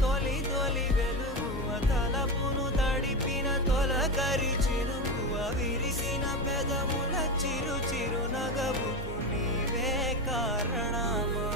తొలి తొలి వెలుగువ తలపును తడిపిన తొలకరి చినుకువ విరిసిన పెదముల చిరు చిరు నగవుకు నీవే కారణమా